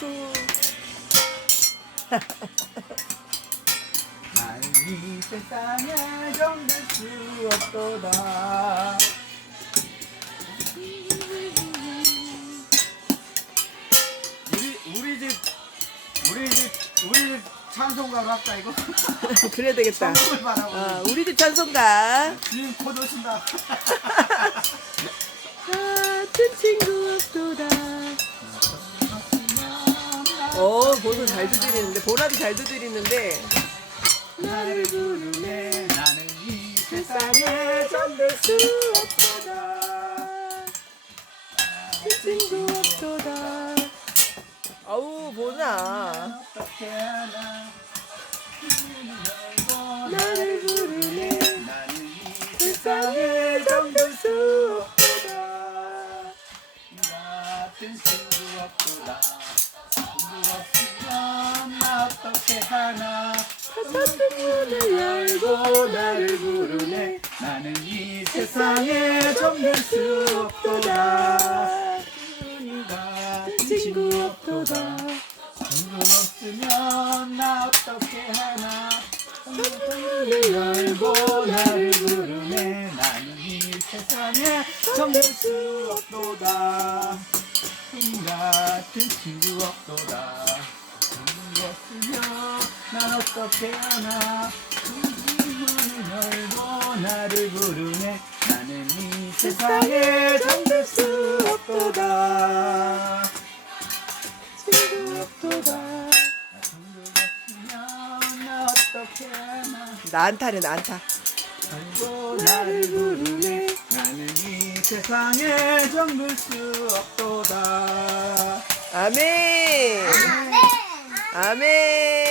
후. 나는 이 세상에 정들 수 없도다 우리 우리 집 우리 집 우리 집 찬송가로 할까 이거 그래야 되겠다. 천국을 바라보고 어, 우리 집 찬송가. 주님 곧 오신다 같은 어, 보도 잘 두드리는데, 보라도 잘 두드리는데. 나를 부르네 나는 이 세상에 정들 수 없도다 친구 없도다. 아우, 보나. 나를 부르네. 나는 이 세상에 정들 수 없도다 같은 친구 없도다 없으면 나 어떻게 하나? 같은 문을 열고 나를 부르네. 나는 이 세상에 정들 수 없도다. 같은 친구 없도다. 친구 없으면 나 어떻게 하나? 문을 열고 나를 부르네. 나는 이 세상에 정들 수 없도다 꿈 같은 친구 없도다. 친구 없으면 난 어떻게 하나. 문을 열고 나를 부르네. 나는 이 세상에 정들 수 없도다. 친구 없도다. 친구 없으면 나 어떻게 하나. 나한타네, 나한타. 알고 나를 부르네 세상에 정들 수 없도다 아멘. 아멘.